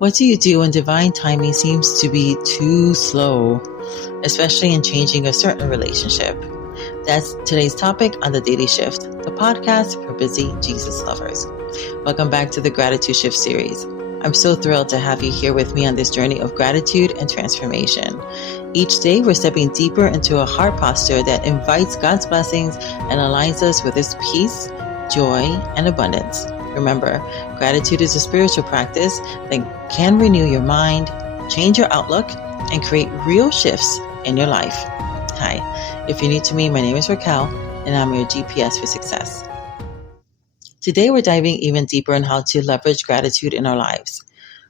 What do you do when divine timing seems to be too slow, especially in changing a certain relationship? That's today's topic on The Daily Shift, the podcast for busy Jesus lovers. Welcome back to the Gratitude Shift series. I'm so thrilled to have you here with me on this journey of gratitude and transformation. Each day, we're stepping deeper into a heart posture that invites God's blessings and aligns us with His peace, joy, and abundance. Remember, gratitude is a spiritual practice that can renew your mind, change your outlook, and create real shifts in your life. Hi, if you're new to me, my name is Raquel, and I'm your GPS for success. Today, we're diving even deeper in how to leverage gratitude in our lives.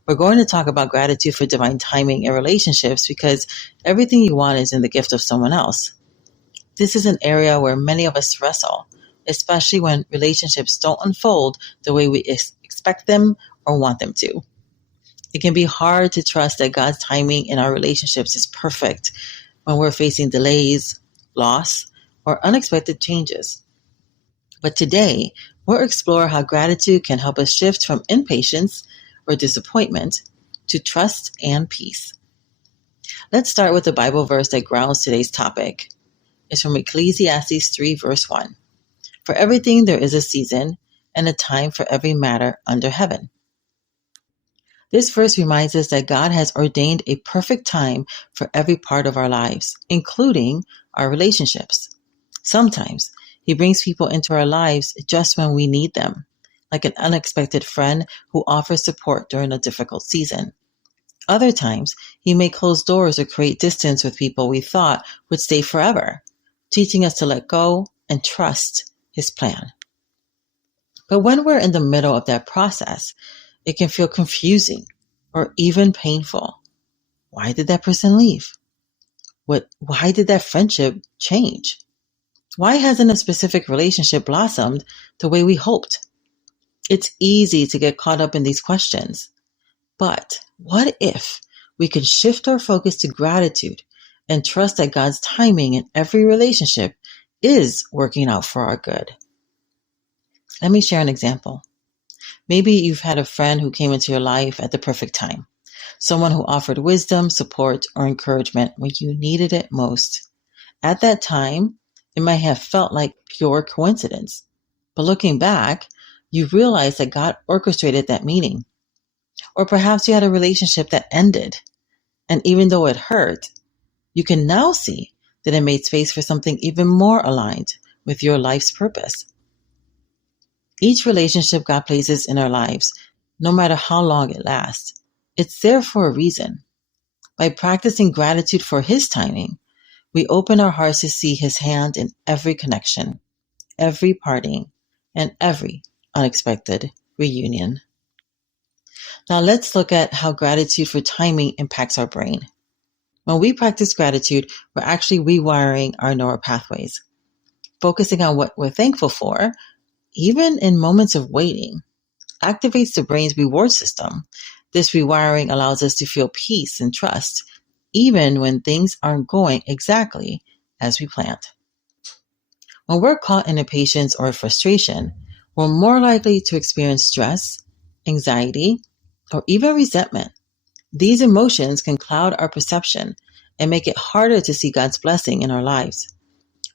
We're going to talk about gratitude for divine timing in relationships because everything you want is in the gift of someone else. This is an area where many of us wrestle, especially when relationships don't unfold the way we expect them or want them to. It can be hard to trust that God's timing in our relationships is perfect when we're facing delays, loss, or unexpected changes. But today, we'll explore how gratitude can help us shift from impatience or disappointment to trust and peace. Let's start with the Bible verse that grounds today's topic. It's from Ecclesiastes 3, verse 1. For everything there is a season and a time for every matter under heaven. This verse reminds us that God has ordained a perfect time for every part of our lives, including our relationships. Sometimes He brings people into our lives just when we need them, like an unexpected friend who offers support during a difficult season. Other times, He may close doors or create distance with people we thought would stay forever, teaching us to let go and trust His plan. But when we're in the middle of that process, it can feel confusing or even painful. Why did that person leave? Why did that friendship change? Why hasn't a specific relationship blossomed the way we hoped? It's easy to get caught up in these questions. But what if we could shift our focus to gratitude and trust that God's timing in every relationship is working out for our good? Let me share an example. Maybe you've had a friend who came into your life at the perfect time, someone who offered wisdom, support, or encouragement when you needed it most. At that time, it might have felt like pure coincidence. But looking back, you realize that God orchestrated that meeting. Or perhaps you had a relationship that ended, and even though it hurt, you can now see that it made space for something even more aligned with your life's purpose. Each relationship God places in our lives, no matter how long it lasts, it's there for a reason. By practicing gratitude for His timing, we open our hearts to see His hand in every connection, every parting, and every unexpected reunion. Now let's look at how gratitude for timing impacts our brain. When we practice gratitude, we're actually rewiring our neural pathways. Focusing on what we're thankful for, even in moments of waiting, activates the brain's reward system. This rewiring allows us to feel peace and trust, even when things aren't going exactly as we planned. When we're caught in impatience or frustration, we're more likely to experience stress, anxiety, or even resentment. These emotions can cloud our perception and make it harder to see God's blessing in our lives.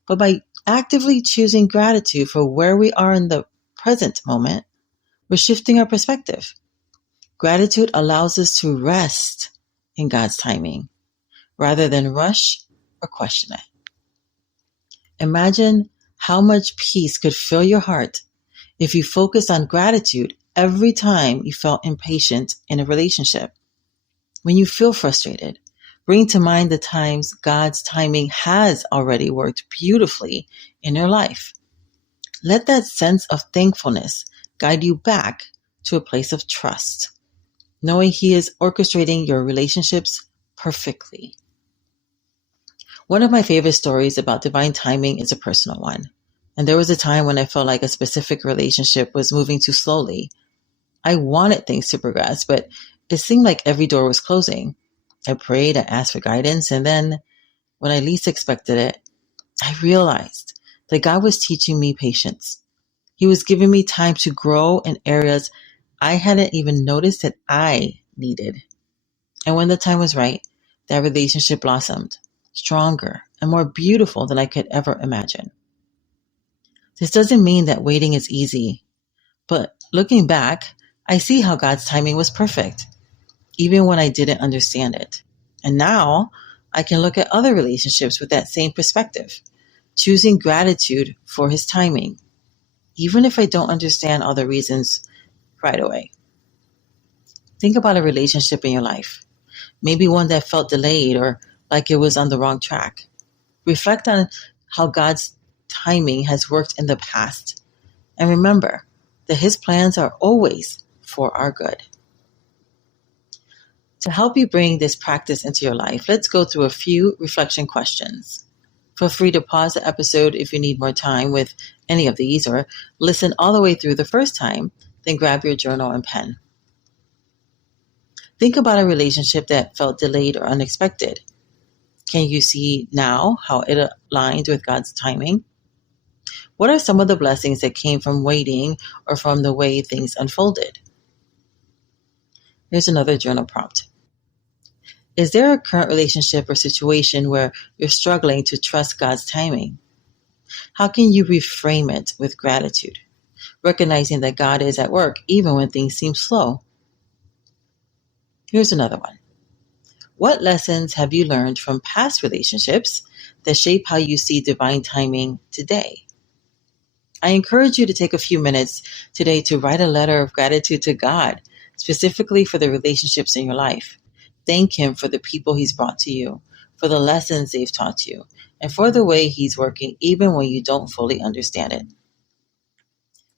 But by actively choosing gratitude for where we are in the present moment, we're shifting our perspective. Gratitude allows us to rest in God's timing rather than rush or question it. Imagine how much peace could fill your heart if you focused on gratitude every time you felt impatient in a relationship. When you feel frustrated, bring to mind the times God's timing has already worked beautifully in your life. Let that sense of thankfulness guide you back to a place of trust, knowing He is orchestrating your relationships perfectly. One of my favorite stories about divine timing is a personal one. And there was a time when I felt like a specific relationship was moving too slowly. I wanted things to progress, but it seemed like every door was closing. I prayed, I asked for guidance, and then when I least expected it, I realized that God was teaching me patience. He was giving me time to grow in areas I hadn't even noticed that I needed. And when the time was right, that relationship blossomed, stronger and more beautiful than I could ever imagine. This doesn't mean that waiting is easy, but looking back, I see how God's timing was perfect, even when I didn't understand it. And now I can look at other relationships with that same perspective, choosing gratitude for his timing, even if I don't understand all the reasons right away. Think about a relationship in your life, maybe one that felt delayed or like it was on the wrong track. Reflect on how God's timing has worked in the past. And remember that his plans are always for our good. To help you bring this practice into your life, let's go through a few reflection questions. Feel free to pause the episode if you need more time with any of these, or listen all the way through the first time, then grab your journal and pen. Think about a relationship that felt delayed or unexpected. Can you see now how it aligned with God's timing? What are some of the blessings that came from waiting or from the way things unfolded? Here's another journal prompt. Is there a current relationship or situation where you're struggling to trust God's timing? How can you reframe it with gratitude, recognizing that God is at work even when things seem slow? Here's another one. What lessons have you learned from past relationships that shape how you see divine timing today? I encourage you to take a few minutes today to write a letter of gratitude to God, specifically for the relationships in your life. Thank him for the people he's brought to you, for the lessons they've taught you, and for the way he's working even when you don't fully understand it.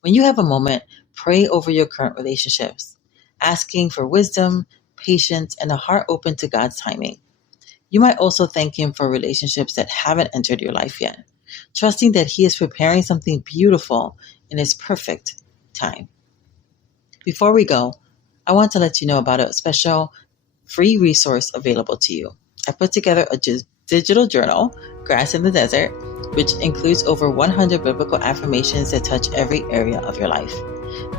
When you have a moment, pray over your current relationships, asking for wisdom, patience, and a heart open to God's timing. You might also thank him for relationships that haven't entered your life yet, trusting that he is preparing something beautiful in his perfect time. Before we go, I want to let you know about a special free resource available to you. I put together a digital journal, Grass in the Desert, which includes over 100 biblical affirmations that touch every area of your life.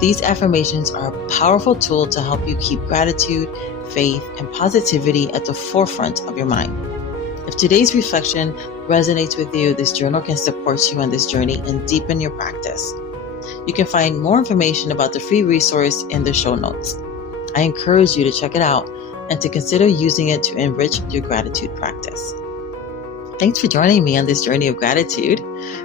These affirmations are a powerful tool to help you keep gratitude, faith, and positivity at the forefront of your mind. If today's reflection resonates with you, this journal can support you on this journey and deepen your practice. You can find more information about the free resource in the show notes. I encourage you to check it out and to consider using it to enrich your gratitude practice. Thanks for joining me on this journey of gratitude.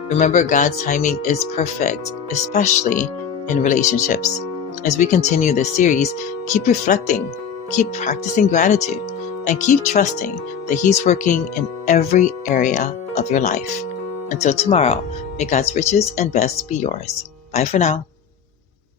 Remember, God's timing is perfect, especially in relationships. As we continue this series, keep reflecting, keep practicing gratitude, and keep trusting that he's working in every area of your life. Until tomorrow, may God's riches and best be yours. Bye for now.